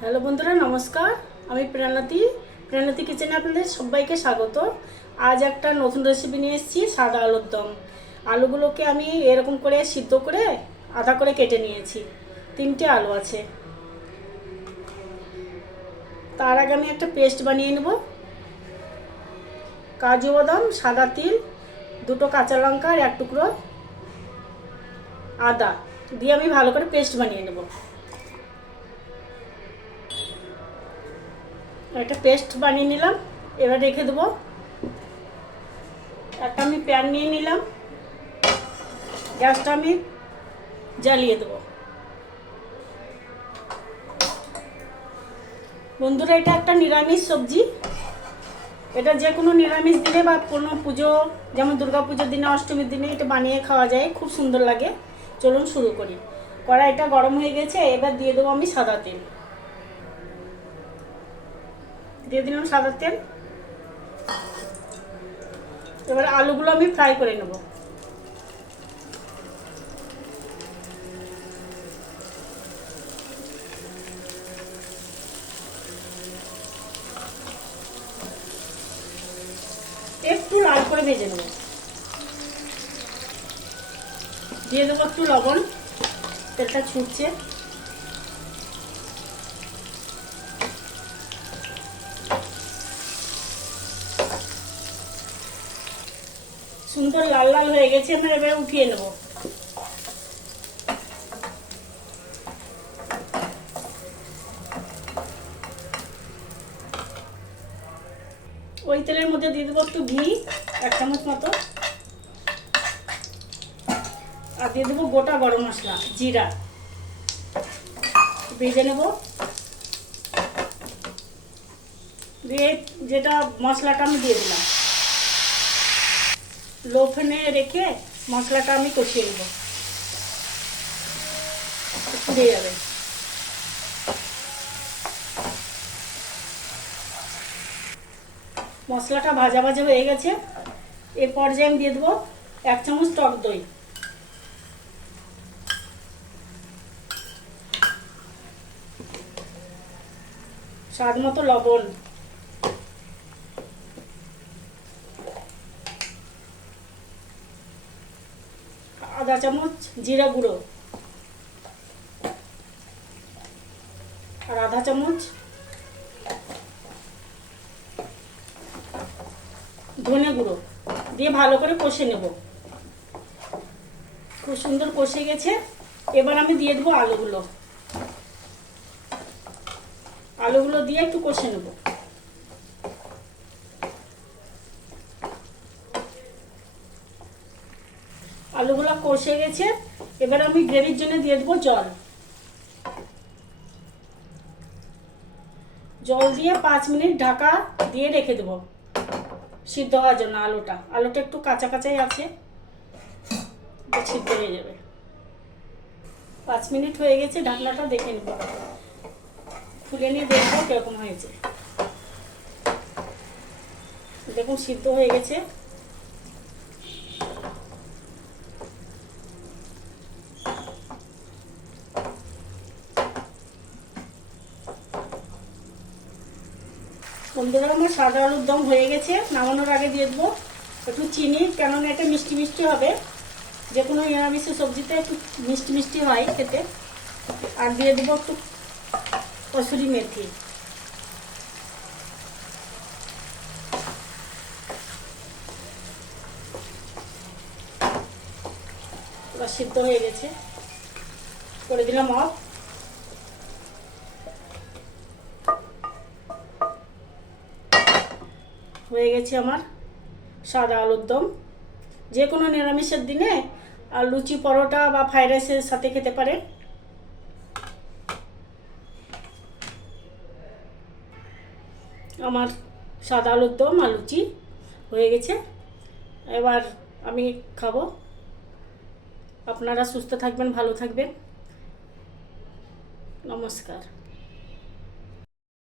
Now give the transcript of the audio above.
Hello বন্ধুরা, নমস্কার। আমি প্রেরণাতি কিচেনে আপনাদের সবাইকে স্বাগত। আজ একটা নতুন রেসিপি নিয়ে এসেছি, সাদা আলুর দম। আলুগুলোকে আমি এরকম করে সিদ্ধ করে আধা করে কেটে নিয়েছি। 3টে আলু আছে। তার আগে আমি একটা পেস্ট বানিয়ে নেব। কাজু বাদাম, সাদা তিল, 2টো কাঁচা লঙ্কা আর 1 টুকরো আদা দিয়ে আমি ভালো করে পেস্ট বানিয়ে নেব। একটা পেস্ট বানিয়ে নিলাম, এবার রেখে দেবো। একটা আমি প্যান নিয়ে নিলাম, গ্যাসটা আমি জ্বালিয়ে দেবো। বন্ধুরা, এটা একটা নিরামিষ সবজি। এটা যে কোনো নিরামিষ দিনে বা কোনো পুজো, যেমন দুর্গা পুজোর দিনে, অষ্টমীর দিনে এটা বানিয়ে খাওয়া যায়, খুব সুন্দর লাগে। চলুন শুরু করি। কড়াইটা গরম হয়ে গেছে, এবার দিয়ে দেবো আমি সাদা তেল। দিয়ে দিলাম সাদা তেল। এবার আলুগুলো আমি ফ্রাই করে নেব। একটু লাল করে ভেজে নেব। দিয়ে দেবো একটু লবণ, তেলটা ছুটছে। সুন্দর লাল লাল হয়ে গেছে, আমরা এবারে উঠিয়ে নেব। ওই তেলের মধ্যে দিয়ে দেবো একটু ঘি, 1 চামচ মতো। আর দিয়ে দেবো গোটা গরম মশলা, জিরা ভেজে নেব। দিয়ে যেটা মশলাটা আমি দিয়ে দিলাম, লো ফ্লেমে রেখে মশলাটা আমি কষিয়ে নেব, পুড়ে যাবে। মশলাটা ভাজা ভাজা হয়ে গেছে। এর পর্যায়ে আমি দিয়ে দেবো 1 চামচ টক দই, স্বাদ মতো লবণ, আধা চামচ জিরা গুঁড়ো আর আধা চামচ ধনে গুঁড়ো দিয়ে ভালো করে কষে নেব। খুব সুন্দর কষে গেছে। এবার আমি দিয়ে দেবো আলুগুলো। আলুগুলো দিয়ে একটু কষে নেব। আলুগুলো কষে গেছে। এবার আমি গ্রেভির জন্য দিয়ে দেবো জল। জল দিয়ে 5 মিনিট ঢাকা দিয়ে রেখে দেবো সিদ্ধ হওয়ার জন্য। আলুটা একটু কাঁচা কাঁচাই আছে, সিদ্ধ হয়ে যাবে। 5 মিনিট হয়ে গেছে, ঢাকনাটা দেখে নেব, খুলে নিয়ে দেখবো কিরকম হয়েছে। দেখুন সিদ্ধ হয়ে গেছে। বন্ধুরা, আমার সাদা আলুর দম হয়ে গেছে। নামানোর আগে দিয়ে দেবো একটু চিনি, কেননা এটা মিষ্টি মিষ্টি হবে। যে কোনো নিরামিষ সবজিতে একটু মিষ্টি মিষ্টি হয় খেতে। আর দিয়ে দেবো একটু কসুরি মেথি। এবার সিদ্ধ হয়ে গেছে, করে দিলাম অফ। হয়ে গেছে আমার সাদা আলুর দম। যে কোনো নিরামিষের দিনে আর লুচি, পরোটা বা ফ্রাইড রাইসের সাথে খেতে পারেন। আমার সাদা আলুর দম আর লুচি হয়ে গেছে। এবার আমি খাবো। আপনারা সুস্থ থাকবেন, ভালো থাকবেন। নমস্কার।